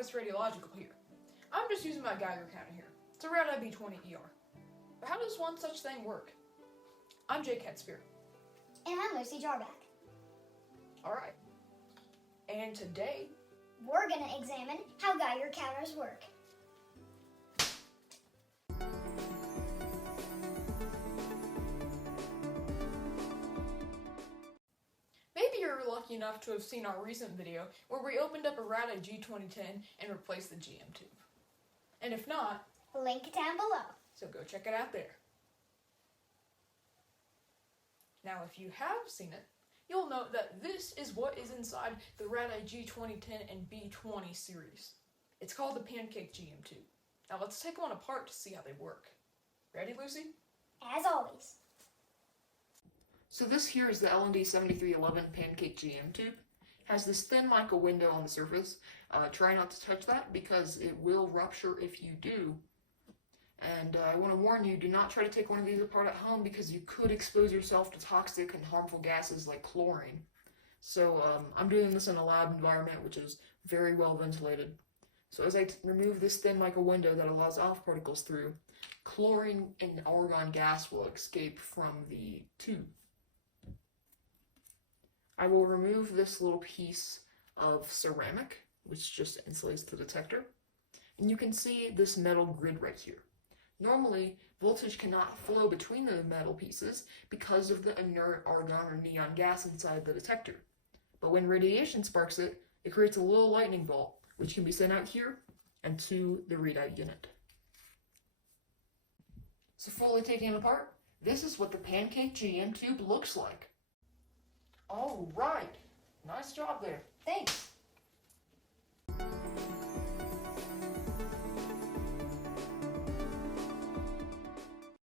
this radiological here. I'm just using my Geiger counter here. It's a Radii B20ER. But how does one such thing work? I'm Jake Headspáer. And I'm Lucy Jarback. Alright. And today, we're going to examine how Geiger counters work. maybe you're lucky enough to have seen our recent video where we opened up a Radii G2010 and replaced the GM tube. And if not, Link down below. so go check it out there. Now if you have seen it, you'll note that this is what is inside the Radii G2010 and B20 series. It's called the pancake GM tube. Now let's take one apart to see how they work. Ready, Lucy? As always. So this here is the L&D 7311 pancake GM tube. It has this thin mica window on the surface. Try not to touch that because it will rupture if you do. And I want to warn you, do not try to take one of these apart at home because you could expose yourself to toxic and harmful gases like chlorine. So I'm doing this in a lab environment which is very well ventilated. So as I remove this thin mica window that allows off particles through, chlorine and argon gas will escape from the tube. I will remove this little piece of ceramic, which just insulates the detector. And you can see this metal grid right here. Normally, voltage cannot flow between the metal pieces because of the inert argon or neon gas inside the detector. But when radiation sparks it, it creates a little lightning bolt, which can be sent out here and to the readout unit. So fully taking it apart, this is what the pancake GM tube looks like. All right, nice job there. Thanks.